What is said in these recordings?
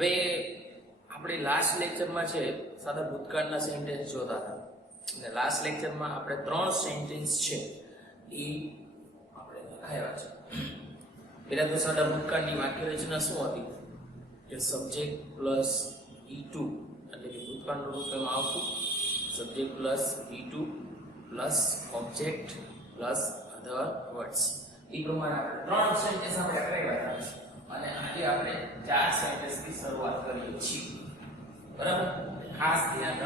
હવે આપણે લાસ્ટ લેક્ચરમાં છે સાદા ભૂતકાળના સેન્ટેન્સ જોતા હતા અને લાસ્ટ લેક્ચરમાં આપણે 3 સેન્ટેન્સ છે એ આપણે લખાવ્યા છે. પહેલા તો સાદા ભૂતકાળની વાક્ય રચના શું હતી કે સબ્જેક્ટ પ્લસ E2 એટલે કે ભૂતકાળનું રૂપ એમાં આવતું subject plus E2 plus object plus other words. એ પ્રમાણે આપણે 3 સેન્ટેન્સ આપણે લખાવ્યા હતા અને આજે આપણે 4 સેન્ટેન્સની શરૂઆત કરીએ છીએ. બરાબર, ખાસ ધ્યાન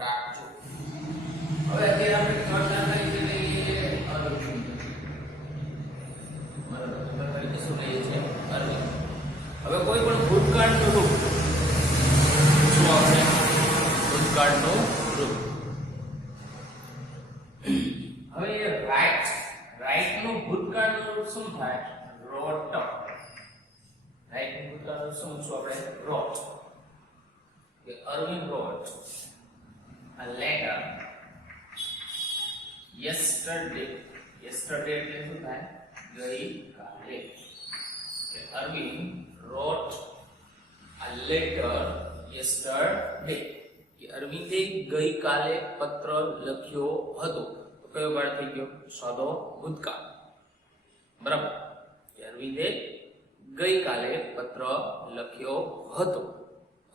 રાખજો. હવે અત્યારે આપણે કર્તા તરીકે લઈએ અરવિંદ. બરાબર, તરીકે શું લઈએ છે અરવિંદ. હવે કોઈ પણ ભૂતકાળનું રૂપ શું આવશે? ભૂતકાળનું રૂપ. હવે રાઈટ નું ભૂતકાળનું રૂપ શું થાય? રોટ. રાઈટ નું ભૂતકાળનું શું આપણે રોટ. કે Arvind wrote a letter yesterday. yesterday એટલે શું થાય? ગઈકાલે. કે Arvind wrote a letter yesterday. કે અરવિંદે ગઈકાલે પત્ર લખ્યો હતો. તો કયો કાળ થઈ ગયો? સાદો ભૂતકાળ. બરાબર. કે અરવિંદે ગઈકાલે પત્ર લખ્યો હતો.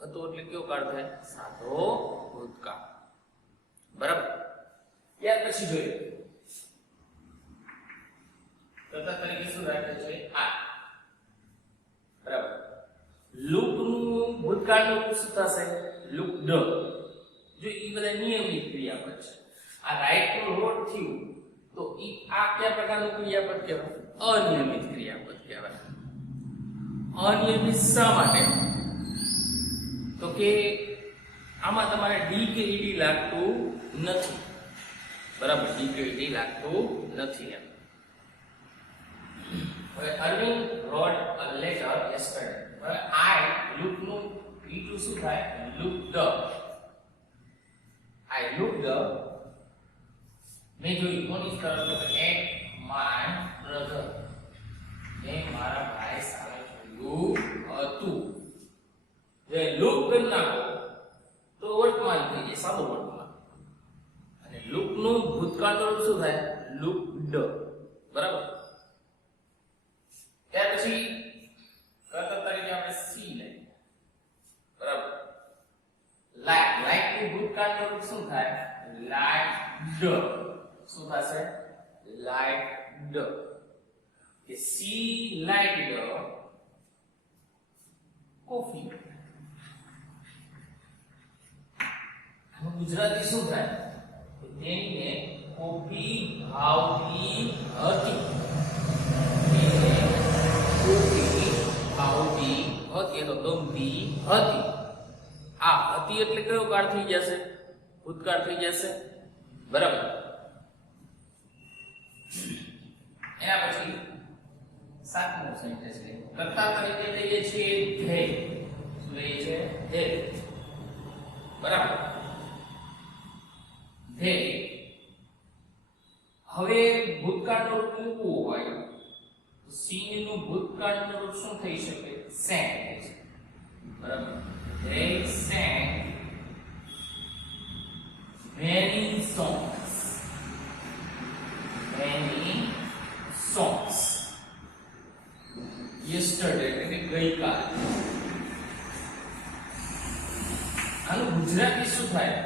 હતો એટલે કયો કાળ થાય? સાદો ભૂતકાળ. બરાબર. ત્યાર પછી જોઈએ કર્તા તરીકે શું રાખે છે? આ. બરાબર. લુક નું ભૂતકાળનું રૂપ શું થશે? લુકડ. જો ઈ બધા નિયમિત ક્રિયાપદ છે. આ રાઈટ નું રોટ થયું તો ઈ આ કયા પ્રકારનું ક્રિયાપદ કહેવાય? અનિયમિત ક્રિયાપદ કહેવાય. અનિયમિત શા માટે? તો કે આમાં તમારે ડી કે ઈડી લાગતું નથી. બરાબર, ડી કે ઈડી લાગતું નથી એમ. હવે Arvind wrote a letter yesterday. હવે I look નું E2 શું થાય? looked. I looked મેં જોયું કોની તરફ? at my brother. મેં મારા ભાઈ સામે જોયું હતું. જે લુક કરી નાખો તો વર્તમાન થઈ જાય, સાદો વર્તમાન. અને લુક નું ભૂતકાળનું રૂપ શું થાય? લુકડ. બરાબર. ત્યાર પછી કર્તા તરીકે આપણે સી લઈએ. બરાબર. લાઈક નું ભૂતકાળનું રૂપ શું થાય? લાઈક્ડ. શું થશે? લાઈક્ડ. કે સી લાઈક્ડ કોફી. ગુજરાતી શું થાય? તેને કોફી ભાવતી હતી. તેને કોફી ભાવતી હતી તો ગમતી હતી. આ હતી એટલે કયો કાળ થઈ જશે? ભૂતકાળ થઈ જશે. બરાબર. એના પછી 7મો સેન્ટેન્સ લઈએ. કર્તા તરીકે લઈએ છીએ ધ્યેય. શું લઈએ છે? ધ્યેય. બરાબર. ધ્યેય. હવે ભૂતકાળનું રૂપ મૂકવું હોય તો સી નું ભૂતકાળનું રૂપ શું થઈ શકે? sang. બરાબર. they sang many songs. many songs yesterday એટલે કે ગઈકાલે. આનું ગુજરાતી શું થાય?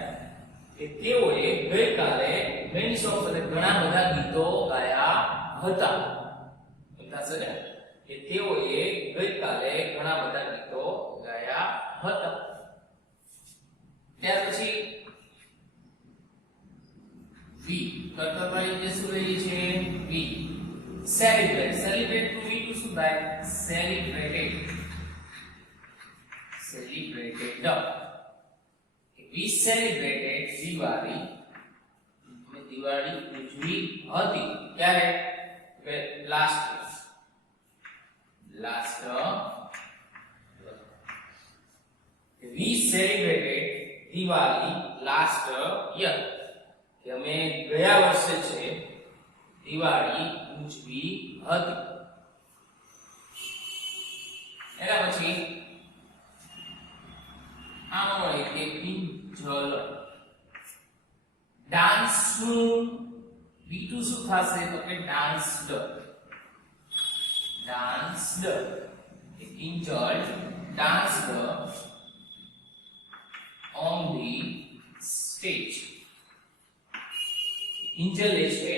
કે તેઓએ ગઈકાલે મેની સોંગ્સ એટલે ઘણા બધા ગીતો ગાયા હતા. થશે ને કે તેઓએ ગઈકાલે ઘણા બધા ગીતો ગાયા હતા. ત્યાર પછી વી કર્તા તરીકે શું લઈએ છે? વી. સેલિબ્રેટ. સેલિબ્રેટ નું વી ટુ શું થાય? Celebrated. Celebrated. We celebrated Diwali. Diwali ઉજવી હતી. ક્યારે? કે last we celebrated Diwali last year. કે અમે ગયા વર્ષે છે દિવાળી ઉજવી હતી. એના પછી શું થશે તો કે danced Kinjal danced on the stage. કિંજલે છે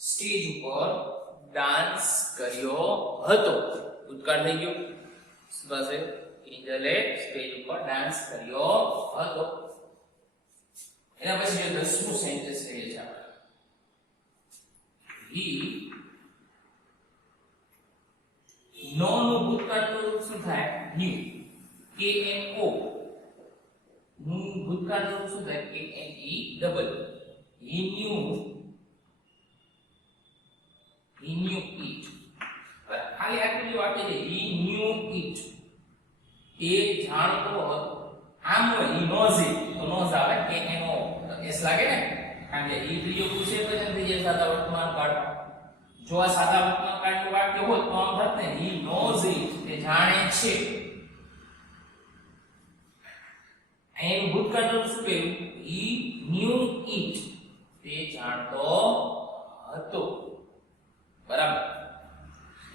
સ્ટેજ ઉપર ડાન્સ કર્યો હતો. ભૂતકાળ થઈ ગયું. શું થશે? કિંજલે સ્ટેજ ઉપર ડાન્સ કર્યો હતો. એના પછી જે 10મું સેન્ટેન્સ લઈએ છીએ આપણે. હી નો નું ભૂતકાળ તો શું થાય? ન્યુ. કે એન ઓ નું ભૂતકાળ તો શું થાય? કે N E double. He knew it. ખાલી આટલું જ વાક્ય છે. He knew it. એ જાણતો હતો. આમ હોય he knows it. તો knows આવે કે એનો એસ લાગે ને, કારણ કે ઈ ત્રીજો પૂછે પછી થઈ જાય સાદા વર્તમાન કાળ. જો આ સાદા વર્તમાન કાળનું વાક્ય હોત તો આમ થાત ને he knows it. તે જાણે છે. એનું ભૂતકાળ શું કહ્યું? He knew it. તે જાણતો હતો. બરાબર.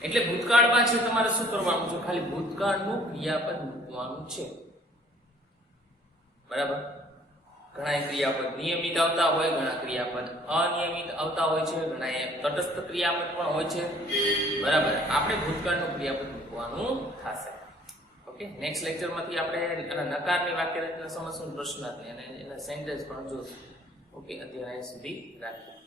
એટલે ભૂતકાળમાં છે તમારે શું કરવાનું છે? ખાલી ભૂતકાળનું ક્રિયાપદ મૂકવાનું છે. બરાબર. ઘણા ક્રિયાપદ નિયમિત આવતા હોય, ઘણા ક્રિયાપદ અનિયમિત આવતા હોય છે, ઘણા તટસ્થ ક્રિયાપદ પણ હોય છે. બરાબર. આપણે ભૂતકાળનું ક્રિયાપદ મૂકવાનું થશે. ઓકે. નેક્સ્ટ લેક્ચરમાંથી આપણે એના નકારની વાક્ય રચના સમજશું, પ્રશ્નાર્થ અને એના સેન્ટેન્સ પણ જોશું. ઓકે. અત્યારે સુધી રાખીએ.